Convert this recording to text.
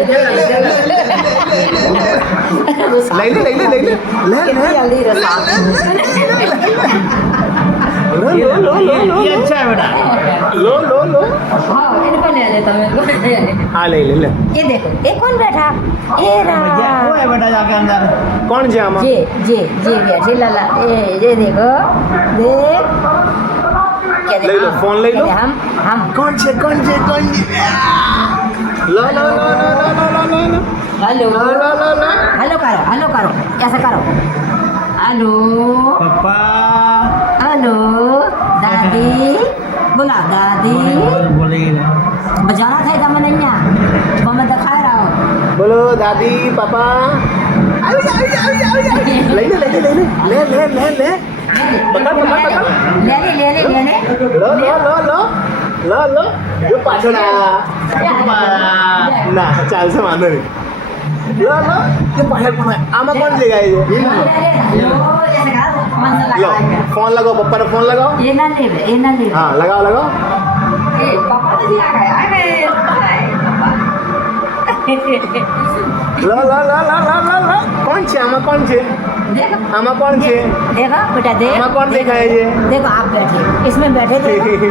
ये अच्छा है बेटा। लो लो लो हाँ इनको ले ले तुम्हें हाँ ले ले ले ये देखो ये कौन बैठा ये वो रहा है बेटा जाके अंदर। कौन છે આમાં ये बैठे लाला ये देखो देख क्या ले लो, फोन ले लो। हम કોણ છે લો લો લો લો લો લો हेलो लो लो लो लो हेलो करो ऐसा करो हेलो पापा हेलो दादी बोला दादी बोलेगी ना। बजाना था इधर में नहीं है तो मैं दिखा रहा हूँ બોલો દાદી પાપા આવી જા આવી જા આવી જા લઈ લે લઈ લે લઈ લે લે લે લે પકડ પકડ પકડ ले ले લો લો લો લો લો લો જો પાછળ આ ના ચાલશે વાંધો નહીં લો લો જો પાછળ પણ આમાં કોણ જગ્યાએ છે લો ફોન લગાવો પપ્પાને ફોન લગાવો ये ना ले હા લગાવો લગાવો पापा तो आ गए લો લો લો લો લો લો લો કોણ છે આમાં કોણ છે देखो આમાં કોણ છે देखो बेटा देख આમાં કોણ દેખાય છે देखो आप बैठे इसमें बैठे थे